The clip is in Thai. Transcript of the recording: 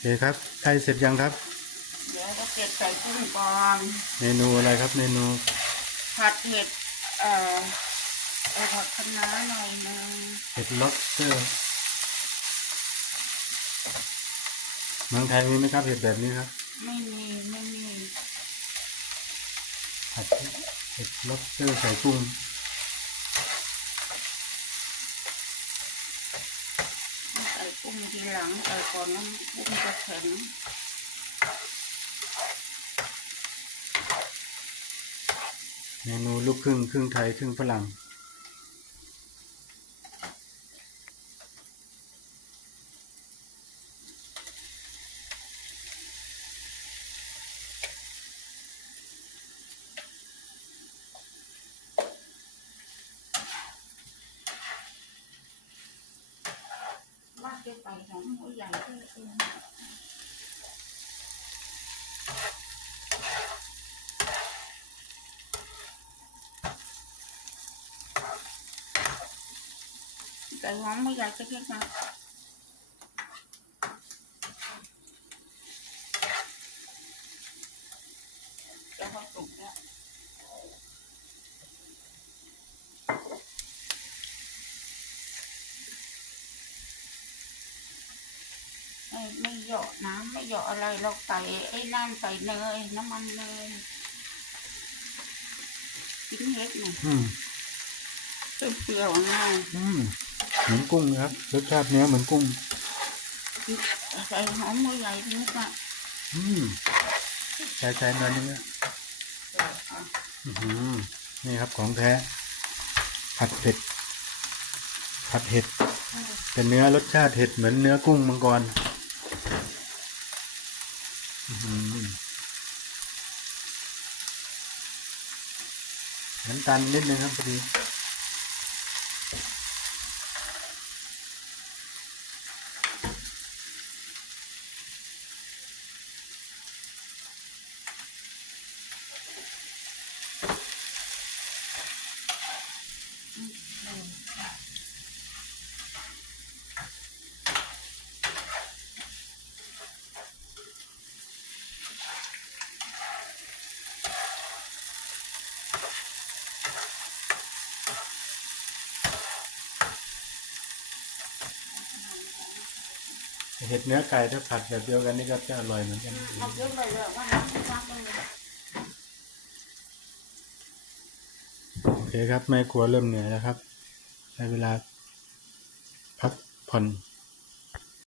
เคครับใกล้เสร็จยังครับ เดี๋ยวก็เก็บใส่กุ้งก่อนเมนูอะไรครับเมนู ผัดเห็ด เอ่อเอาผัดคะน้าหน่อยนึงเห็ดล็อบสเตอร์เมืองไทยมีไหมครับเห็ดแบบนี้ครับ ไม่มีไม่มีผัดเห็ดล็อบสเตอร์ใส่กุ้ง ใส่กุ้งทีหลังใส่ก่อนน้ำกุ้งจะแข็งเมนูลูกครึ่งครึ่งไทยครึ่งฝรั่ง ว่าจะใส่หอมหัวใหญ่ก็เลยเองใส่หอมหัวใหญ่ก็เล็กนะจะพอสุกแล้ว ไม่ไม่เหยาะน้ำไม่เหยาะอะไรเราใส่ไอ้น้ำใส่เนยน้ำมันเนยกินเฮ็ดหน่อยอืมเปรี้ยวๆง่ายอืมเหมือนกุ้งนะครับรสชาติเนื้อเหมือนกุ้งใส่หอมมือใหญ่นิดนะอืมใช้ใช้นอนนึงนะเออเอาอื้อหือนี่ครับของแท้ ผัดเผ็ดผัดเห็ดเป็นเนื้อรสชาติเห็ดเหมือนเนื้อกุ้งมังกรอื้อหือ น้ำตาลนิดนึงครับพอดี เห็ดเนื้อไก่ถ้าผัดแบบเดียวกันนี่ก็จะอร่อยเหมือนกันเอาเยอะไปเลยว่าน้ำไม่ซักเลยโอเคครับแม่ครัวเริ่มเหนื่อยแล้วครับได้เวลาพักผ่อน